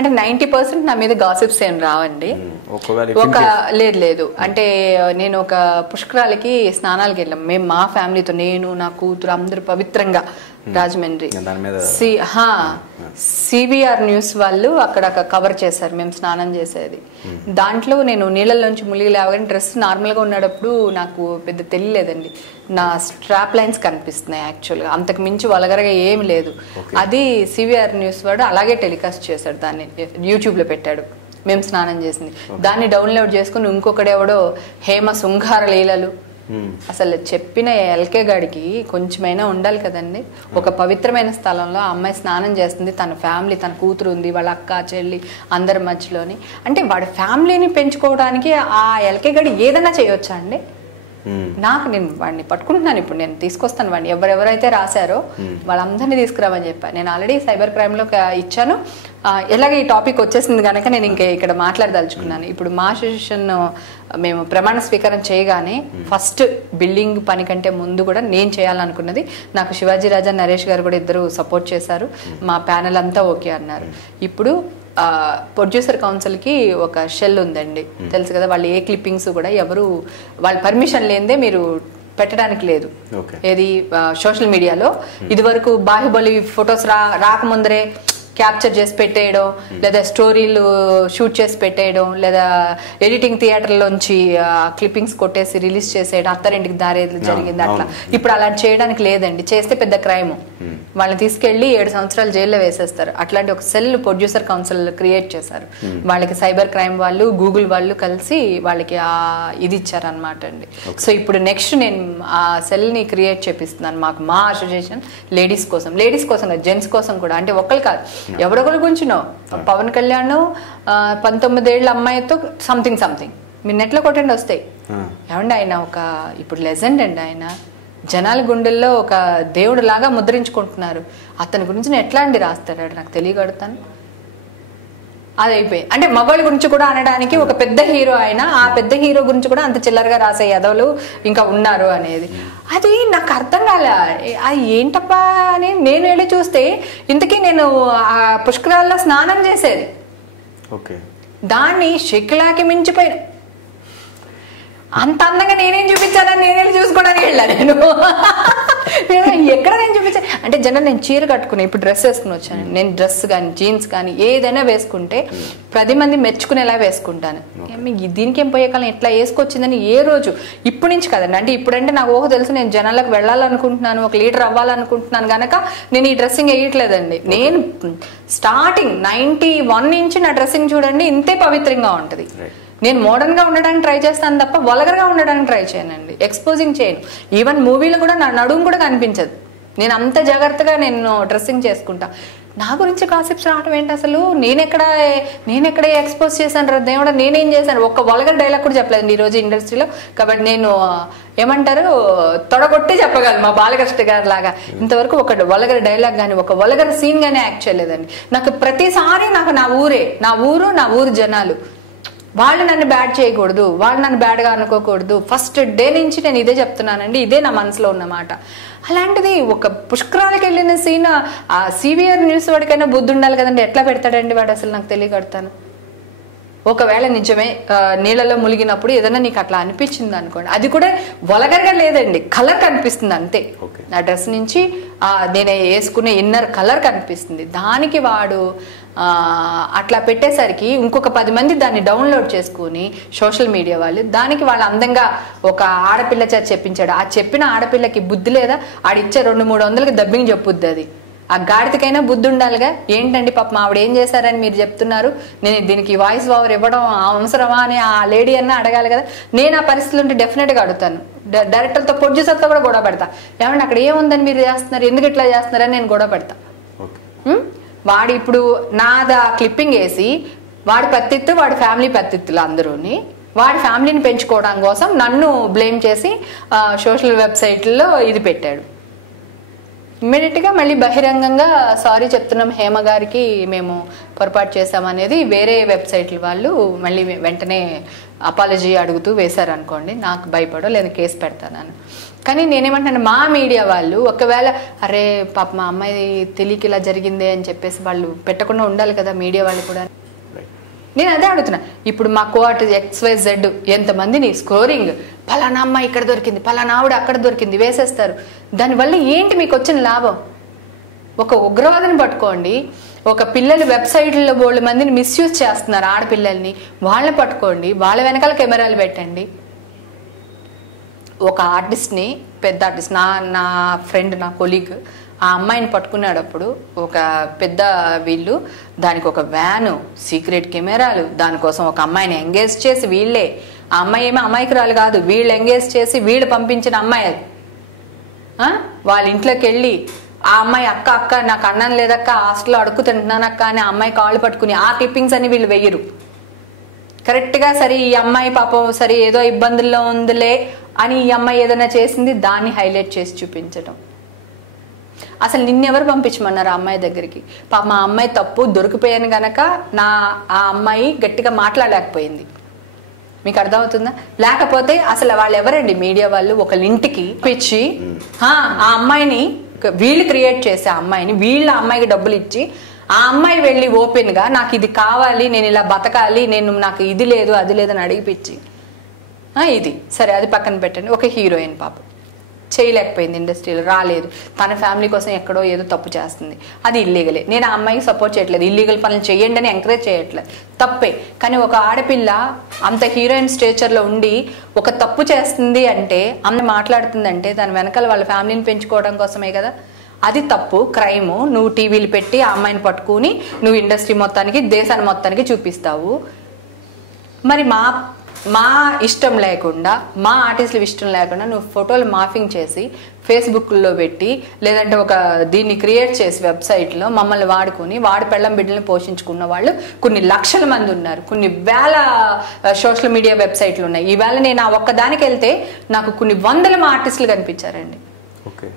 అంటే 90% నా మీద గాసిప్స్ ఏం రావండి. లేదు అంటే నేను ఒక పుష్కరాలకి స్నానాలకి వెళ్ళాం మేము మా ఫ్యామిలీతో, నేను నా కూతురు అందరూ పవిత్రంగా రాజమండ్రి. సిబిఆర్ న్యూస్ వాళ్ళు అక్కడ కవర్ చేశారు మేము స్నానం చేసేది. దాంట్లో నేను నీళ్ళలోంచి ములిగి లేవగానే డ్రెస్ నార్మల్గా ఉన్నప్పుడు నాకు పెద్ద తెలియలేదండి, నా స్ట్రాప్ లైన్స్ కనిపిస్తున్నాయి యాక్చువల్గా, అంతకు మించి వలగరగా ఏమి లేదు. అది సిబిఆర్ న్యూస్ వాడు అలాగే టెలికాస్ట్ చేశాడు, దాన్ని యూట్యూబ్లో పెట్టాడు మేము స్నానం చేసింది. దాన్ని డౌన్లోడ్ చేసుకుని ఇంకొకడెవడో హేమ శృంగార లీలలు, అసలు చెప్పిన ఎల్కే గాడికి కొంచెమైనా ఉండాలి కదండి. ఒక పవిత్రమైన స్థలంలో ఆ అమ్మాయి స్నానం చేస్తుంది, తన ఫ్యామిలీ, తన కూతురు ఉంది, వాళ్ళ అక్క చెల్లి అందరి మధ్యలోని. అంటే వాడి ఫ్యామిలీని పెంచుకోవడానికి ఆ ఎల్కే గాడి ఏదైనా చేయొచ్చా అండి? నేను వాడిని పట్టుకుంటున్నాను, ఇప్పుడు నేను తీసుకొస్తాను వాడిని, ఎవరెవరైతే రాశారో వాళ్ళందరినీ తీసుకురామని చెప్పాను. నేను ఆల్రెడీ సైబర్ క్రైమ్లో ఇచ్చాను. ఎలాగ ఈ టాపిక్ వచ్చేసింది కనుక నేను ఇంకా ఇక్కడ మాట్లాడదలుచుకున్నాను. ఇప్పుడు మా అసోసియేషన్ మేము ప్రమాణ స్వీకారం చేయగానే ఫస్ట్ బిల్డింగ్ పని కంటే ముందు కూడా నేను చేయాలనుకున్నది, నాకు శివాజీ రాజా నరేష్ గారు కూడా ఇద్దరు సపోర్ట్ చేశారు, మా ప్యానెల్ అంతా ఓకే అన్నారు. ఇప్పుడు ప్రొడ్యూసర్ కౌన్సిల్కి ఒక షెల్ ఉందండి, తెలుసు కదా, వాళ్ళు ఏ క్లిప్పింగ్స్ కూడా ఎవరు వాళ్ళ పర్మిషన్ లేనిదే మీరు పెట్టడానికి లేదు. ఏది సోషల్ మీడియాలో ఇది వరకు బాహుబలి ఫొటోస్ రాకముందరే క్యాప్చర్ చేసి పెట్టేయడం, లేదా స్టోరీలు షూట్ చేసి పెట్టేయడం, లేదా ఎడిటింగ్ థియేటర్లోంచి క్లిప్పింగ్స్ కొట్టేసి రిలీజ్ చేసేయడం, అత్తారింటికి దారేది జరిగింది అట్లా. ఇప్పుడు అలా చేయడానికి లేదండి, చేస్తే పెద్ద క్రైమ్, వాళ్ళని తీసుకెళ్లి 7 సంవత్సరాలు జైల్లో వేసేస్తారు. అట్లాంటి ఒక సెల్ ప్రొడ్యూసర్ కౌన్సిల్ క్రియేట్ చేశారు. వాళ్ళకి సైబర్ క్రైమ్ వాళ్ళు, గూగుల్ వాళ్ళు కలిసి వాళ్ళకి ఇది ఇచ్చారనమాట అండి. సో ఇప్పుడు నెక్స్ట్ నేను ఆ సెల్ ని క్రియేట్ చేపిస్తున్నాను మాకు, మా అసోసియేషన్ లేడీస్ కోసం జెంట్స్ కోసం కూడా. అంటే ఒక్కరు కాదు, ఎవరొకరి గురించినో, పవన్ కళ్యాణ్ 19 ఏళ్ల అమ్మాయితో సంథింగ్ మీరు నెట్లో కొట్టండి వస్తాయి. ఏమండి ఆయన ఒక ఇప్పుడు లెజెండ్ అండి, ఆయన జనాల గుండెల్లో ఒక దేవుడు లాగా ముద్రించుకుంటున్నారు. అతని గురించి నేను ఎట్లా అండి రాస్తాడు నాకు తెలియగడుతాను. అది అయిపోయి అంటే మగవాళ్ళ గురించి కూడా అనడానికి ఒక పెద్ద హీరో ఆయన, ఆ పెద్ద హీరో గురించి కూడా అంత చిల్లరగా రాసే యాదవులు ఇంకా ఉన్నారు అనేది అది నాకు అర్థం కాలే. అది ఏంటప్పా అని నేను వెళ్ళి చూస్తే ఇంతకీ నేను ఆ పుష్కరాల్లో స్నానం చేసేది, దాన్ని శిఖలాకి మించిపోయిన అంత అందంగా నేనేం చూపించాలని నేనే చూసుకోవడానికి వెళ్ళాను. ఎక్కడ నేను చూపించాను అంటే జనరల్ నేను చీర కట్టుకుని ఇప్పుడు డ్రెస్ వేసుకుని వచ్చాను. నేను డ్రెస్ కానీ జీన్స్ కానీ ఏదైనా వేసుకుంటే 10 మంది మెచ్చుకునేలా వేసుకుంటాను. దీనికి ఏం పోయే కాలం ఎట్లా వేసుకొచ్చిందని ఏ రోజు ఇప్పటి నుంచి కదండి, అంటే ఇప్పుడంటే నాకు ఊహ తెలుసు, నేను జనాలకు వెళ్ళాలనుకుంటున్నాను, ఒక లీడర్ అవ్వాలనుకుంటున్నాను కనుక నేను ఈ డ్రెస్సింగ్ వేయట్లేదండి. నేను స్టార్టింగ్ 91 నుంచి నా డ్రెస్సింగ్ చూడండి ఇంతే పవిత్రంగా ఉంటుంది. నేను మోడర్న్ గా ఉండడానికి ట్రై చేస్తాను తప్ప వల్గర్ గా ఉండడానికి ట్రై చేయనండి, ఎక్స్పోజింగ్ చేయను. ఈవెన్ మూవీలో కూడా నా నడుము కూడా కనిపించదు, నేను అంత జాగ్రత్తగా నేను డ్రెస్సింగ్ చేసుకుంటా. నా గురించి కాన్సెప్ట్స్ రావడం ఏంటి అసలు? నేనెక్కడ ఎక్స్పోజ్ చేశాను రా దేవుడా, నేనేం చేశాను? ఒక్క వల్గర్ డైలాగ్ కూడా చెప్పలేదు ఈరోజు ఇండస్ట్రీలో. కాబట్టి నేను ఏమంటారు తొడగొట్టి చెప్పగలను మా బాలకృష్ణ గారి లాగా. ఇంతవరకు ఒక వల్గర్ డైలాగ్ కానీ ఒక వల్గర్ సీన్ గానీ యాక్ట్ చేయలేదండి. నాకు ప్రతిసారి నాకు నా ఊరు జనాలు వాళ్ళు నన్ను బ్యాడ్ చేయకూడదు, వాళ్ళు నన్ను బ్యాడ్గా అనుకోకూడదు. ఫస్ట్ డే నుంచి నేను ఇదే చెప్తున్నానండి, ఇదే నా మనసులో ఉన్నమాట. అలాంటిది ఒక పుష్కరాలకు వెళ్ళిన సీన్ ఆ సిబిఆర్ న్యూస్ వాడికైనా బుద్ధి ఉండాలి కదండి, ఎట్లా పెడతాడండి వాడు అసలు నాకు తెలియకడతాను. ఒకవేళ నిజమే నీళ్ళలో ములిగినప్పుడు ఏదైనా నీకు అట్లా అనిపించింది అనుకోండి, అది కూడా వలగరగా లేదండి, కలర్ కనిపిస్తుంది అంతే. నా డ్రెస్ నుంచి నేను వేసుకునే ఇన్నర్ కలర్ కనిపిస్తుంది. దానికి వాడు అట్లా పెట్టేసరికి ఇంకొక 10 మంది దాన్ని డౌన్లోడ్ చేసుకుని సోషల్ మీడియా వాళ్ళు దానికి వాళ్ళు అందంగా ఒక ఆడపిల్ల చేత చెప్పించాడు. ఆ చెప్పిన ఆడపిల్లకి బుద్ధి లేదా, ఆడిచ్చే 200-300కి డబ్బింగ్ చెప్పుద్ది. అది ఆ గాడితకైనా బుద్ధి ఉండాలిగా. ఏంటండి పాపం ఆవిడ ఏం చేశారని మీరు చెప్తున్నారు, నేను దీనికి వాయిస్ ఓవర్ ఇవ్వడం అవసరమా అని ఆ లేడీ అన్న అడగాలి కదా. నేను ఆ పరిస్థితులు ఉంటే డెఫినెట్గా అడుగుతాను, డైరెక్టర్తో ప్రొడ్యూసర్తో కూడా గొడవ పెడతా. ఏమంటే అక్కడ ఏముందని మీరు చేస్తున్నారు, ఎందుకు ఇట్లా చేస్తున్నారని నేను గొడవ పెడతా. వాడు ఇప్పుడు నాదా క్లిప్పింగ్ వేసి వాడి పత్తిత్తు, వాడి ఫ్యామిలీ పత్తిత్తులు అందరూని వాడి ఫ్యామిలీని పెంచుకోవడం కోసం నన్ను బ్లేమ్ చేసి సోషల్ వెబ్సైట్లో ఇది పెట్టాడు. ఇమ్మీడియట్గా మళ్ళీ బహిరంగంగా సారీ చెప్తున్నాం హేమ గారికి, మేము పొరపాటు చేసామనేది వేరే వెబ్సైట్ల వాళ్ళు మళ్ళీ వెంటనే అపాలజీ అడుగుతూ వేశారు అనుకోండి, నాకు భయపడో లేదా కేసు పెడతానని. కానీ నేనేమంటాను, మా మీడియా వాళ్ళు ఒకవేళ అరే పాప మా అమ్మాయి తెలియక ఇలా జరిగిందే అని చెప్పేసి వాళ్ళు పెట్టకుండా ఉండాలి కదా మీడియా వాళ్ళు కూడా. నేను అదే అడుగుతున్నా. ఇప్పుడు మా కోఆర్ట్ XYZ ఎంతమందిని స్కోరింగ్ పలానా అమ్మాయి ఇక్కడ దొరికింది, పలానా ఆవిడ అక్కడ దొరికింది వేసేస్తారు. దానివల్ల ఏంటి మీకు వచ్చిన లాభం? ఒక ఉగ్రవాదిని పట్టుకోండి, ఒక పిల్లలు వెబ్సైట్లో బోల్డ్ మందిని మిస్యూజ్ చేస్తున్నారు ఆడపిల్లల్ని, వాళ్ళని పట్టుకోండి, వాళ్ళ వెనకాల కెమెరాలు పెట్టండి. ఒక ఆర్టిస్ట్ని, పెద్ద ఆర్టిస్ట్, నా ఫ్రెండ్, నా కొలీగ్, ఆ అమ్మాయిని పట్టుకునేటప్పుడు ఒక పెద్ద వీళ్ళు దానికి ఒక వ్యాను, సీక్రెట్ కెమెరాలు, దానికోసం ఒక అమ్మాయిని ఎంగేజ్ చేసి వీళ్ళే, ఆ అమ్మాయి ఏమో అమాయకురాలు కాదు, వీళ్ళు ఎంగేజ్ చేసి వీళ్ళు పంపించిన అమ్మాయి అది. వాళ్ళ ఇంట్లోకి వెళ్ళి ఆ అమ్మాయి అక్క అక్క నాకు అన్నం లేదక్క హాస్టల్లో అడుక్కు తింటున్నానక్క అని ఆ అమ్మాయి కాళ్ళు పట్టుకుని ఆ క్లిప్పింగ్స్ అని వీళ్ళు వెయ్యరు. కరెక్ట్గా సరే ఈ అమ్మాయి పాపం సరే ఏదో ఇబ్బందుల్లో ఉందిలే అని ఈ అమ్మాయి ఏదైనా చేసింది దాన్ని హైలైట్ చేసి చూపించడం. అసలు నిన్నెవరు పంపించమన్నారు ఆ అమ్మాయి దగ్గరికి? పాప మా అమ్మాయి తప్పు దొరికిపోయాను గనక ఆ అమ్మాయి గట్టిగా మాట్లాడలేకపోయింది. మీకు అర్థమవుతుందా? లేకపోతే అసలు వాళ్ళు ఎవరండి మీడియా వాళ్ళు? ఒకళ్ళ ఇంటికి పిచ్చి ఆ అమ్మాయిని వీళ్ళు క్రియేట్ చేసే అమ్మాయిని వీళ్ళ అమ్మాయికి డబ్బులు ఇచ్చి ఆ అమ్మాయి వెళ్ళి ఓపెన్ గా నాకు ఇది కావాలి, నేను ఇలా బతకాలి, నాకు ఇది లేదు అది లేదని అడిగిపిచ్చి ఇది సరే అది పక్కన పెట్టండి. ఒక హీరోయిన్ పాప చేయలేకపోయింది, ఇండస్ట్రీలో రాలేదు, తన ఫ్యామిలీ కోసం ఎక్కడో ఏదో తప్పు చేస్తుంది, అది ఇల్లీగలే. నేను ఆ అమ్మాయికి సపోర్ట్ చేయట్లేదు, ఇల్లీగల్ పనులు చేయండి అని ఎంకరేజ్ చేయట్లేదు, తప్పే. కానీ ఒక ఆడపిల్ల అంత హీరోయిన్ స్టేచర్లో ఉండి ఒక తప్పు చేస్తుంది అంటే, అమ్మ మాట్లాడుతుందంటే దాని వెనకాల వాళ్ళ ఫ్యామిలీని పెంచుకోవడం కోసమే కదా. అది తప్పు, క్రైము. నువ్వు టీవీలు పెట్టి ఆ అమ్మాయిని పట్టుకుని నువ్వు ఇండస్ట్రీ మొత్తానికి, దేశాన్ని మొత్తానికి చూపిస్తావు. మరి మా ఇష్టం లేకుండా, మా ఆర్టిస్టులు ఇష్టం లేకుండా నువ్వు ఫోటోలు మార్ఫింగ్ చేసి ఫేస్బుక్లో పెట్టి, లేదంటే ఒక దీన్ని క్రియేట్ చేసి వెబ్సైట్లో మమ్మల్ని వాడుకొని వాడి పెళ్ళం బిడ్డల్ని పోషించుకున్న వాళ్ళు కొన్ని లక్షల మంది ఉన్నారు, కొన్ని వేల సోషల్ మీడియా వెబ్సైట్లు ఉన్నాయి. ఈవేళ నేను ఆ ఒక్కదానికి వెళ్తే నాకు కొన్ని వందల ఆర్టిస్టులు కనిపించారండి.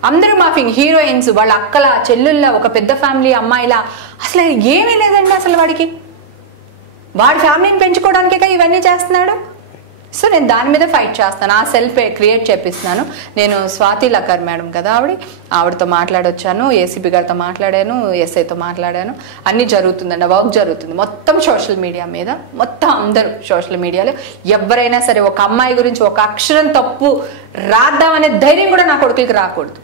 అందరూ మార్ఫింగ్, హీరోయిన్స్, వాళ్ళ అక్కల చెల్లుళ్ళ, ఒక పెద్ద ఫ్యామిలీ అమ్మాయిలా, అసలు ఏమీ లేదండి. అసలు వాడి ఫ్యామిలీని పెంచుకోవడానికే ఇవన్నీ చేస్తున్నాడు. సో నేను దాని మీద ఫైట్ చేస్తాను, ఆ సెల్ఫ్ క్రియేట్ చేపిస్తున్నాను. నేను స్వాతి లక్కర్ మేడం కదా ఆవిడతో మాట్లాడొచ్చాను, ఏసీబీ గారితో మాట్లాడాను, ఎస్ఐతో మాట్లాడాను, అన్నీ జరుగుతుందండి, వర్క్ జరుగుతుంది మొత్తం సోషల్ మీడియా మీద. మొత్తం అందరూ సోషల్ మీడియాలో ఎవరైనా సరే ఒక అమ్మాయి గురించి ఒక అక్షరం తప్పు రాద్దామనే ధైర్యం కూడా నా కొడుకులకి రాకూడదు.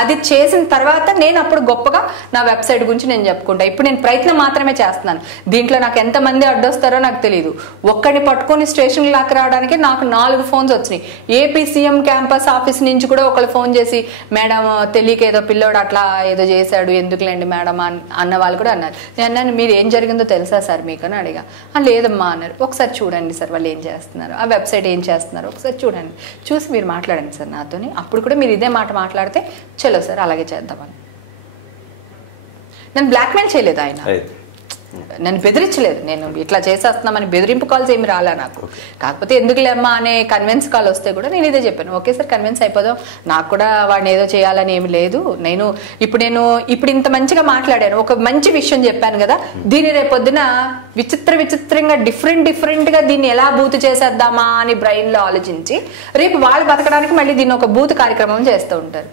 అది చేసిన తర్వాత నేను అప్పుడు గొప్పగా నా వెబ్సైట్ గురించి నేను చెప్పుకుంటా. ఇప్పుడు నేను ప్రయత్నం మాత్రమే చేస్తున్నాను. దీంట్లో నాకు ఎంతమంది అడ్డొస్తారో నాకు తెలియదు. ఒక్కడిని పట్టుకొని స్టేషన్కి లాక్ రావడానికి నాకు 4 ఫోన్స్ వచ్చినాయి. ఏపీ సీఎం క్యాంపస్ ఆఫీస్ నుంచి కూడా ఒకళ్ళు ఫోన్ చేసి, మేడం తెలియక ఏదో పిల్లోడు అట్లా ఏదో చేశాడు, ఎందుకులేండి మేడం అన్న వాళ్ళు కూడా అన్నారు. నేను అన్నాను, మీరు ఏం జరిగిందో తెలుసా సార్ మీకు అని అడిగా. లేదమ్మా అన్నారు. ఒకసారి చూడండి సార్ వాళ్ళు ఏం చేస్తున్నారు, ఆ వెబ్సైట్ ఏం చేస్తున్నారు ఒకసారి చూడండి, చూసి మీరు మాట్లాడండి సార్ నాతోని. అప్పుడు కూడా మీరు ఇదే మాట మాట్లాడితే చలో సార్ అలాగే చేద్దామని. నన్ను బ్లాక్మెయిల్ చేయలేదు ఆయన, నన్ను బెదిరించలేదు. నేను ఇట్లా చేసేస్తున్నామని బెదిరింపు కాల్స్ ఏమి రాలే నాకు. కాకపోతే ఎందుకులేమ్మా అనే కన్విన్స్ కాల్ వస్తే కూడా నేను ఇదే చెప్పాను, ఓకే సార్ కన్విన్స్ అయిపోదాం, నాకు కూడా వాడిని ఏదో చేయాలని ఏమి లేదు. నేను ఇప్పుడు ఇంత మంచిగా మాట్లాడాను, ఒక మంచి విషయం చెప్పాను కదా, దీన్ని రేపొద్దున విచిత్రంగా డిఫరెంట్గా దీన్ని ఎలా బూత్ చేసేద్దామా అని బ్రెయిన్లో ఆలోచించి రేపు వాళ్ళు బతకడానికి మళ్ళీ దీన్ని ఒక బూత్ కార్యక్రమం చేస్తూ ఉంటారు.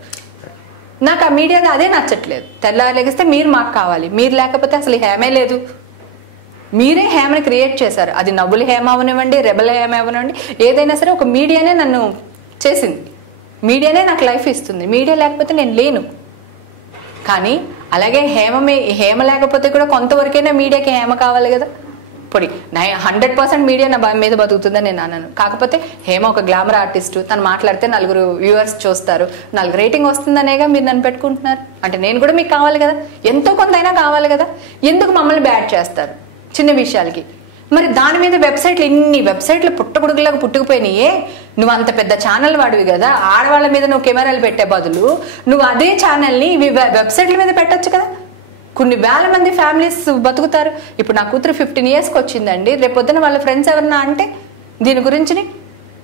నాకు ఆ మీడియాలో అదే నచ్చట్లేదు. తెల్లారి లెగిస్తే మీరు మాకు కావాలి, మీరు లేకపోతే అసలు హేమే లేదు. మీరే హేమని క్రియేట్ చేశారు, అది నవ్వుల హేమ అవనివ్వండి, రెబల్ హేమ అవనివ్వండి, ఏదైనా సరే ఒక మీడియానే నన్ను చేసింది, మీడియానే నాకు లైఫ్ ఇస్తుంది. మీడియా లేకపోతే నేను లేను. కానీ అలాగే హేమ లేకపోతే కూడా కొంతవరకైనా మీడియాకి హేమ కావాలి కదా. పొడి 100% మీడియా నా మీద బతుకుతుందని నేను అన్నాను. కాకపోతే హేమ ఒక గ్లామర్ ఆర్టిస్ట్, తను మాట్లాడితే 4 వ్యూవర్స్ చూస్తారు, 4 రేటింగ్ వస్తుందనేగా మీరు నన్ను పెట్టుకుంటున్నారు. అంటే నేను కూడా మీకు కావాలి కదా, ఎంతో కొంత అయినా కావాలి కదా. ఎందుకు మమ్మల్ని బ్యాడ్ చేస్తారు చిన్న విషయాలకి? మరి దాని మీద ఇన్ని వెబ్సైట్లు పుట్టగొడుగులాగా పుట్టుకుపోయినాయే. నువ్వు అంత పెద్ద ఛానల్ వాడివి కదా, ఆడవాళ్ళ మీద నువ్వు కెమెరాలు పెట్టే బదులు నువ్వు అదే ఛానల్ని వెబ్సైట్ల మీద పెట్టచ్చు కదా. కొన్ని వేల మంది ఫ్యామిలీస్ బతుకుతారు. ఇప్పుడు నా కూతురు 15 yearsకి వచ్చిందండి, రేపొద్దున వాళ్ళ ఫ్రెండ్స్ ఎవరన్నా అంటే దీని గురించి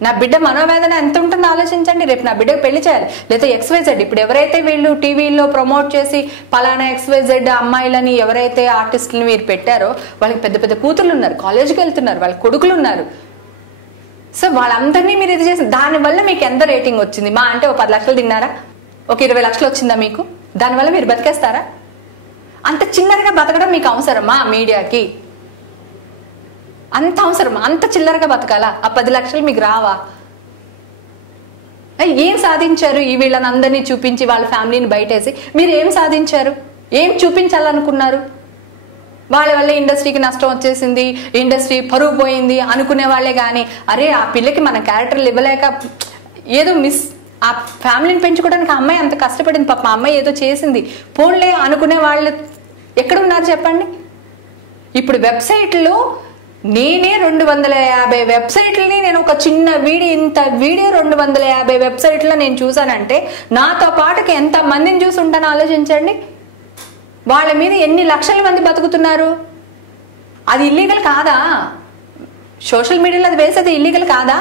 నా బిడ్డ మనోవేదన ఎంత ఉంటుందో ఆలోచించండి. రేపు నా బిడ్డకు పెళ్లి చేయాలి, లేదా XYZ. ఇప్పుడు ఎవరైతే వీళ్ళు టీవీలో ప్రమోట్ చేసి పలానా XYZ అమ్మాయిలని ఎవరైతే ఆర్టిస్టులని మీరు పెట్టారో వాళ్ళకి పెద్ద పెద్ద కూతుర్లు ఉన్నారు, కాలేజీకి వెళ్తున్నారు, వాళ్ళ కొడుకులు ఉన్నారు. సో వాళ్ళందరినీ మీరు ఇది చేసి దానివల్ల మీకు ఎంత రేటింగ్ వచ్చింది? మా అంటే 10 లక్షలు తిన్నారా? 20 లక్షలు వచ్చిందా మీకు? దానివల్ల మీరు బతికేస్తారా? అంత చిల్లరగా బతకడం మీకు అవసరమా? మీడియాకి అంత అవసరమా? అంత చిల్లరగా బతకాలా? ఆ 10 లక్షలు మీకు రావా? ఏం సాధించారు? ఈ వీళ్ళని అందరినీ చూపించి వాళ్ళ ఫ్యామిలీని బయటేసి మీరు ఏం సాధించారు? ఏం చూపించాలనుకున్నారు? వాళ్ళ వల్ల ఇండస్ట్రీకి నష్టం వచ్చేసింది, ఇండస్ట్రీ పరుగు పోయింది అనుకునే వాళ్ళే కానీ అరే ఆ పిల్లకి మన క్యారెక్టర్లు ఇవ్వలేక ఏదో మిస్, ఆ ఫ్యామిలీని పెంచుకోవడానికి ఆ అమ్మాయి అంత కష్టపడింది, పాప ఆ అమ్మాయి ఏదో చేసింది పోన్లే అనుకునే వాళ్ళు ఎక్కడ ఉన్నారు చెప్పండి? ఇప్పుడు వెబ్సైట్లో నేనే 250 వెబ్సైట్లని నేను ఒక చిన్న వీడియో, ఇంత వీడియో 250 వెబ్సైట్లో నేను చూసానంటే నాతో పాటుకి ఎంత మందిని చూసి ఉంటానో ఆలోచించండి. వాళ్ళ మీద ఎన్ని లక్షల మంది బతుకుతున్నారు. అది ఇల్లీగల్ కాదా? సోషల్ మీడియాలో అది వేసేది ఇల్లీగల్ కాదా?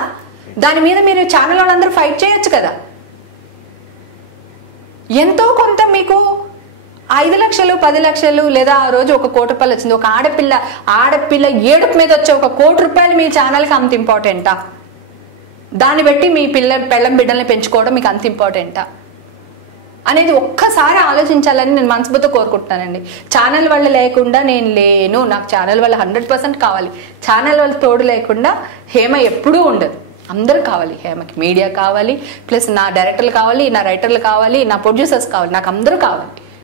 దాని మీద మీరు ఛానల్ వాళ్ళందరూ ఫైట్ చేయొచ్చు కదా. ఎంతో కొంత మీకు 5 లక్షలు 10 లక్షలు లేదా ఆ రోజు 1 కోటి రూపాయలు వచ్చింది. ఒక ఆడపిల్ల ఏడుపు మీద వచ్చే 1 కోటి రూపాయలు మీ ఛానల్కి అంత ఇంపార్టెంటా? దాన్ని బట్టి మీ పెళ్ళం బిడ్డల్ని పెంచుకోవడం మీకు అంత ఇంపార్టెంటా అనేది ఒక్కసారి ఆలోచించాలని నేను మనస్ఫూర్తిగా కోరుకుంటున్నానండి. ఛానల్ వల్ల లేకుండా నేను లేను, నాకు ఛానల్ వల్ల 100% కావాలి. ఛానల్ వల్ల తోడు లేకుండా హేమ ఎప్పుడూ ఉండదు. అందరూ కావాలి హేమకి, మీడియా కావాలి, ప్లస్ నా డైరెక్టర్లు కావాలి, నా రైటర్లు కావాలి, నా ప్రొడ్యూసర్స్ కావాలి, నాకు అందరూ కావాలి.